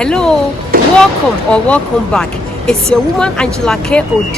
Hello, welcome or welcome back. It's your woman Angela K. O.D.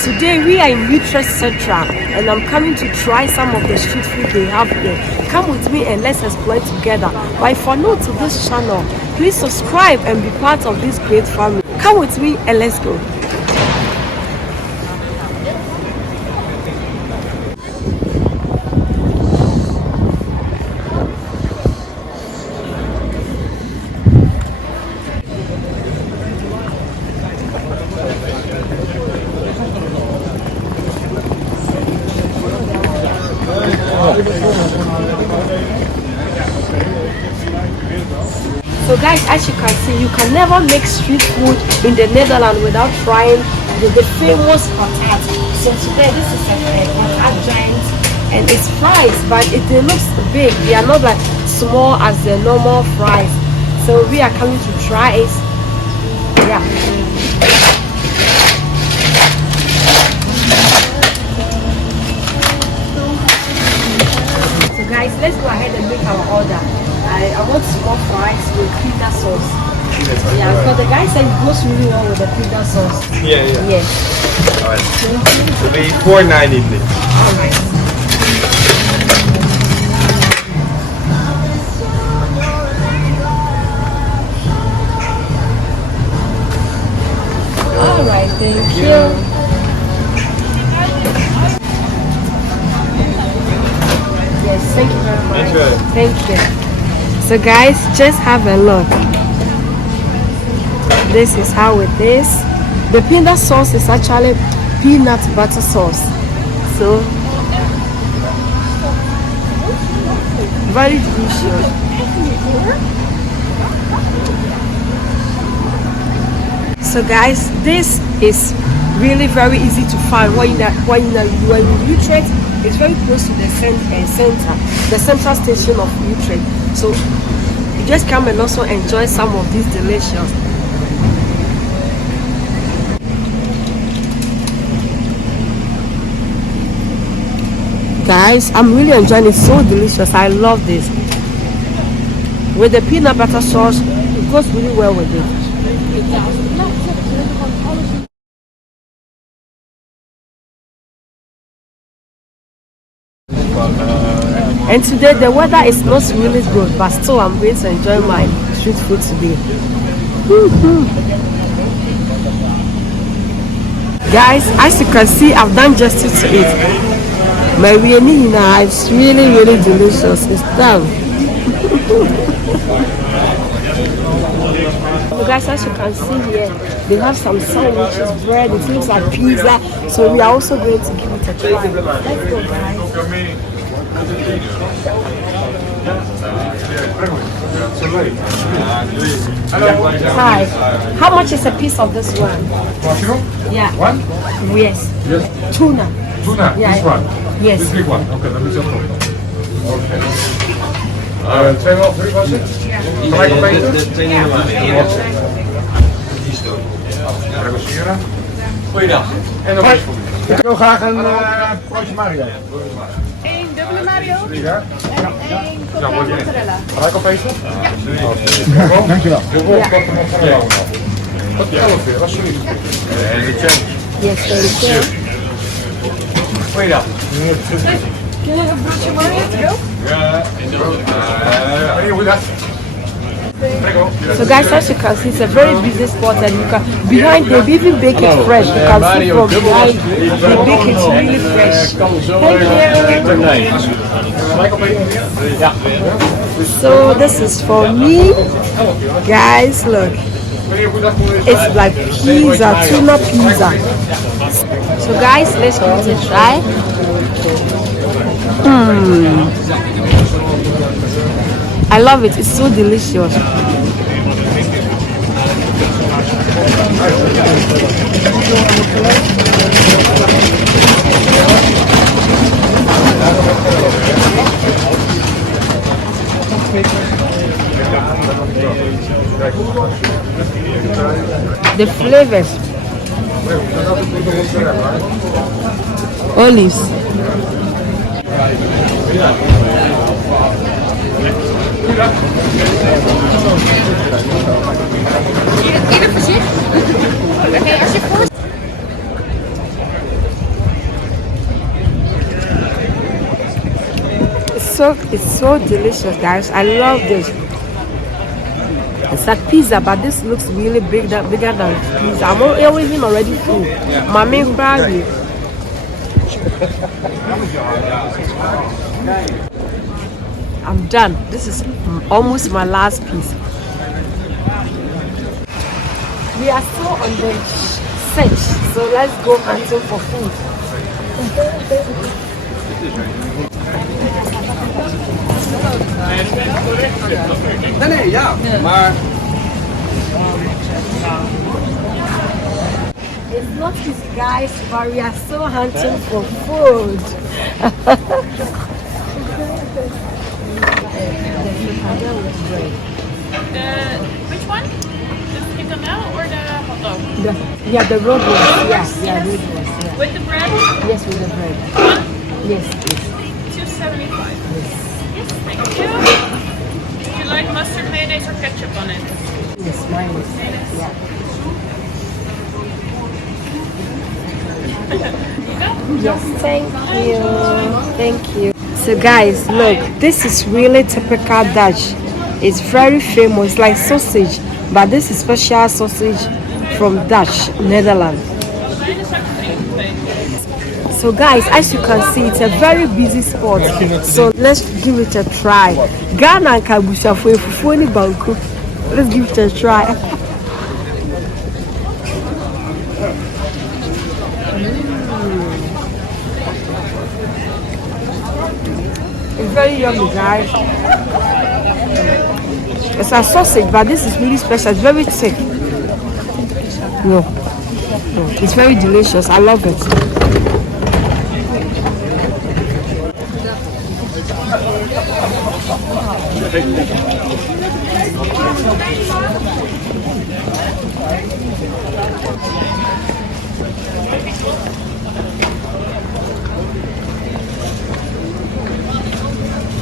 Today we are in Utrecht Central and I'm coming to try some of the street food they have here. Come with me and let's explore together. But if you're new to this channel, please subscribe and be part of this great family. Come with me and let's go. So guys, as you can see, you can never make street food in the Netherlands without trying the famous patat. So today this is a patat giant and it's fries, but it looks big. They are not like small as the normal fries. So we are coming to try it. Yeah. So guys, let's go ahead and make our order. I want small fries with pizza sauce. Yeah, because the guy said it goes really well with the pizza sauce. Yeah. Yes. Alright. It'll be $4.90, please. Alright. Alright, thank you. Yes, thank you very much. Thank you. So guys, just have a look. This is how it is. The peanut sauce is actually peanut butter sauce. So very delicious. So guys, this is really very easy to find when you are in Utrecht. It's very close to the center, the central station of Utrecht. So you just come and also enjoy some of these delicious. Guys, I'm really enjoying it. It's so delicious. I love this. With the peanut butter sauce, it goes really well with it. And today the weather is not really good, but still I'm going to enjoy my street food today. Guys, as you can see, I've done justice to it. My rienina is really delicious. It's done. So guys, as you can see here, they have some sandwiches, bread, it looks like pizza. So we are also going to give it a try. Let's go, guys. Hi. How much is a piece of this one? Yeah. One? Yes. Yes. Tuna. Tuna, Yeah. this one? Yes. This big one. Okay, let me just open. Okay. 2,5, 3 was it? Gelijk opeten? Goeiedag. En nog eens voor u. Ik wil graag een broodje Mario. 1 dubbele Mario Ja. en 1 cocktail mozzarella. Gelijk opeten? Ja. Dankjewel. De wolf komt er mozzarella nog. Tot 11 weer, alsjeblieft. Yes, thank you. Goeiedag. Kun je een broodje Mario terug? So guys, as you can see, it's a very busy spot and you can, behind they even bake it fresh. You can see from behind, they bake it really fresh. Thank you. So this is for me. Guys, look. It's like pizza, tuna pizza. So guys, let's give it a try. I love it. It's so delicious. The flavors. Olives. Ieder voor zich. Oké, als je voor... It's so delicious, guys. I love this. It's like pizza, but this looks really bigger than pizza. I'm already full. My main value. I'm done. This is almost my last piece. We are still on the search, so let's go hunting for food. Nee, ja. Maar... It's not easy, guys, but we are still hunting for food. Which one? The frikandel or the hot dog? The road ones. Yes, yeah, road ones. Yeah. With the bread? Yes, with the bread. Yes, yes. $2.75. Yes, thank you. Do you like mustard, mayonnaise, or ketchup on it? Yes, mine is. Yeah. Yes, thank you. Thank you. So guys, look, this is really typical Dutch. It's very famous, like sausage, but this is special sausage from Dutch, Netherlands. So guys, as you can see, it's a very busy spot. So let's give it a try. Ghana and Kabusha for Fufoni Banku. Let's give it a try. It's very yummy, guys. It's a sausage, but this is really special. It's very thick. No. It's very delicious. I love it.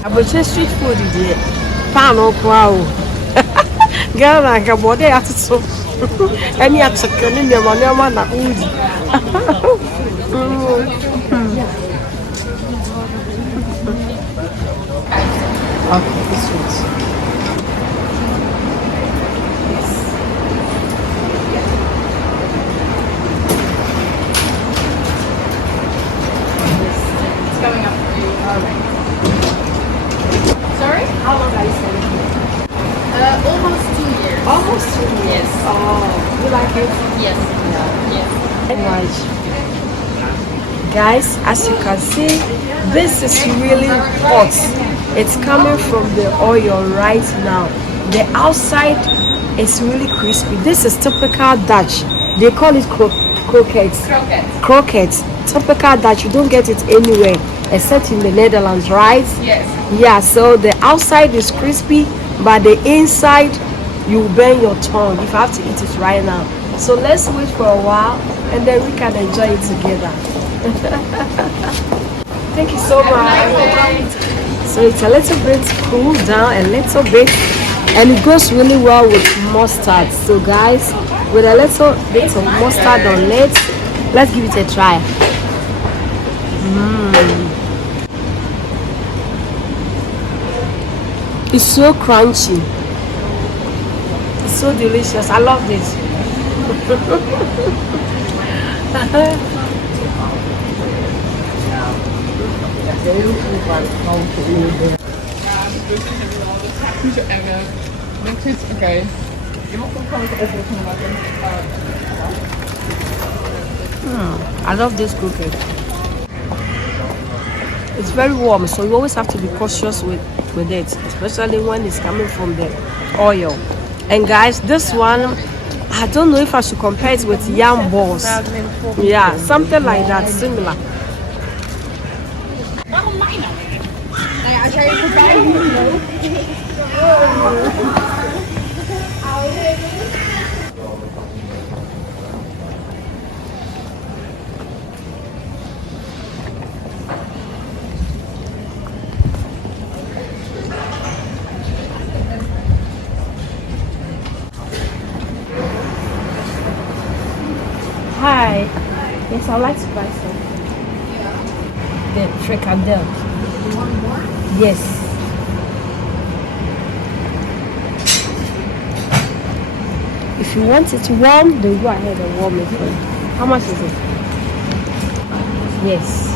Abotire street food is pan or wow. Girl, I can body at so. Any at chicken in the money man that would. Okay, this one. Coming up for you. Alright. Sorry? How long are you staying here? Almost 2 years. Almost 2 years. Yes. Oh, you like it? Yes. Yes. Much. Guys, as you can see, this is really hot. It's coming from the oil right now. The outside is really crispy. This is typical Dutch. They call it croquettes. Croquettes. Typical Dutch. You don't get it anywhere except in the Netherlands, right? Yes. Yeah, so the outside is crispy, but the inside you burn your tongue if you have to eat it right now. So let's wait for a while and then we can enjoy it together. Thank you so much. So it's a little bit cool down, a little bit, and it goes really well with mustard. So guys, with a little bit of mustard on it, let's give it a try. It's so crunchy. It's so delicious. I love this. Oké. I love this cookie. It's very warm, so you always have to be cautious with it, especially when it's coming from the oil. And guys, this one, I don't know if I should compare it with yam balls. Yeah, something like that, similar. Waarom mij nou? Nou ja, als jij je voorbij loopt. Hi. Yes, I'd like to buy some. The fricandel. Yes. If you want it warm, then go ahead and warm it for you. How much is it? Yes.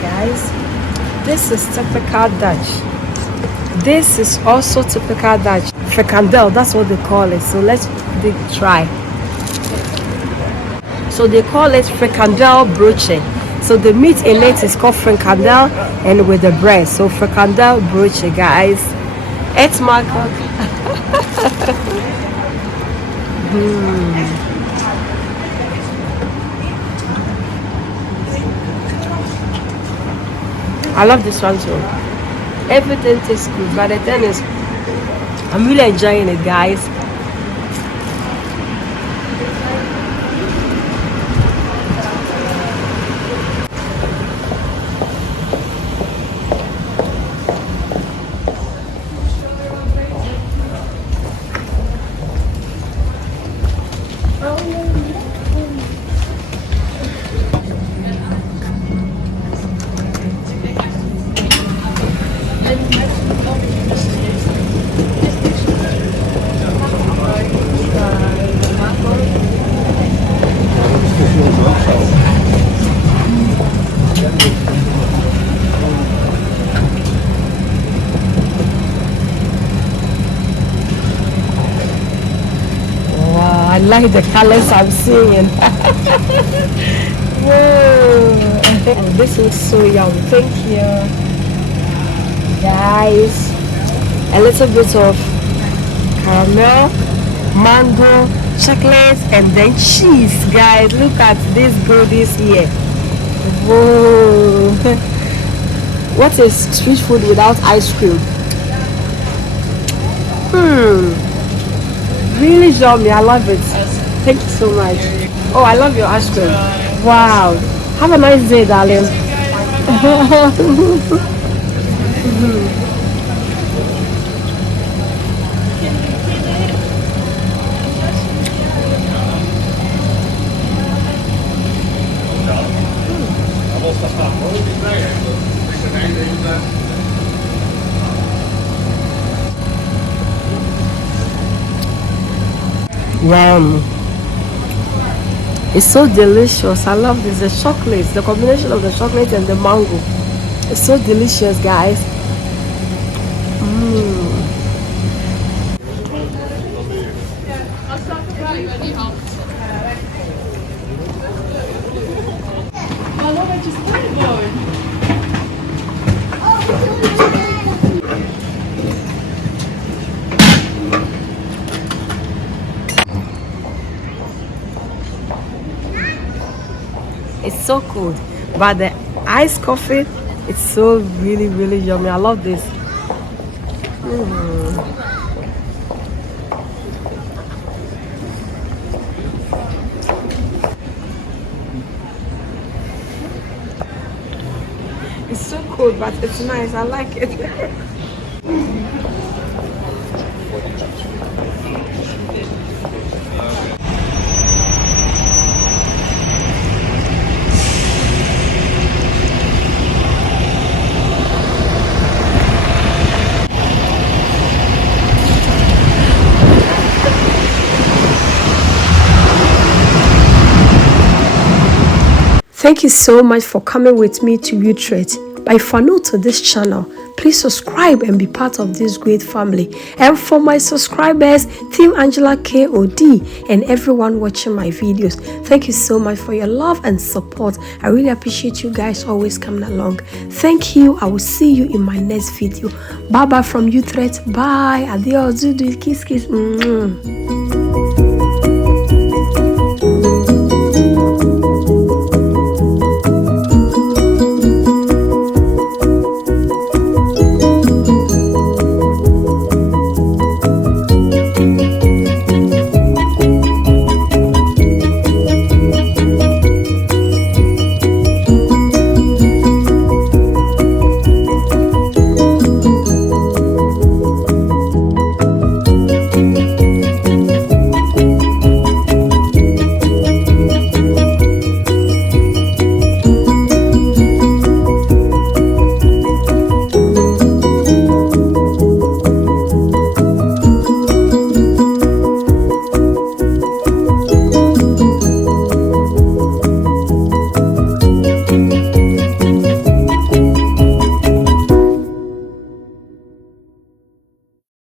Guys, this is typical Dutch. This is also typical Dutch. Frikandel, that's what they call it. So let's try. So they call it frikandel broche. So the meat in it is called frikandel and with the bread. So frikandel broche, guys. It's my cook. I love this one too. Everything tastes good, but the thing is, I'm really enjoying it, guys. I like the colors I'm seeing. Whoa. Oh, this looks so yum. Thank you. Guys, a little bit of caramel, mango, chocolate, and then cheese. Guys, look at this goodies here. Whoa. What is street food without ice cream? Really yummy. I love it. Thank you so much. Oh, I love your ice cream. Wow. Have a nice day, darling. Yum. It's so delicious. I love this. The chocolate, the combination of the chocolate and the mango. It's so delicious, guys. It's so cold, but the iced coffee, it's so really yummy. I love this. It's so cold, but it's nice. I like it. Thank you so much for coming with me to Utrecht. But if you're new to this channel, please subscribe and be part of this great family. And for my subscribers, Team Angela KOD, and everyone watching my videos, thank you so much for your love and support. I really appreciate you guys always coming along. Thank you. I will see you in my next video. Bye bye from Utrecht. Bye. Adios. Kiss kiss.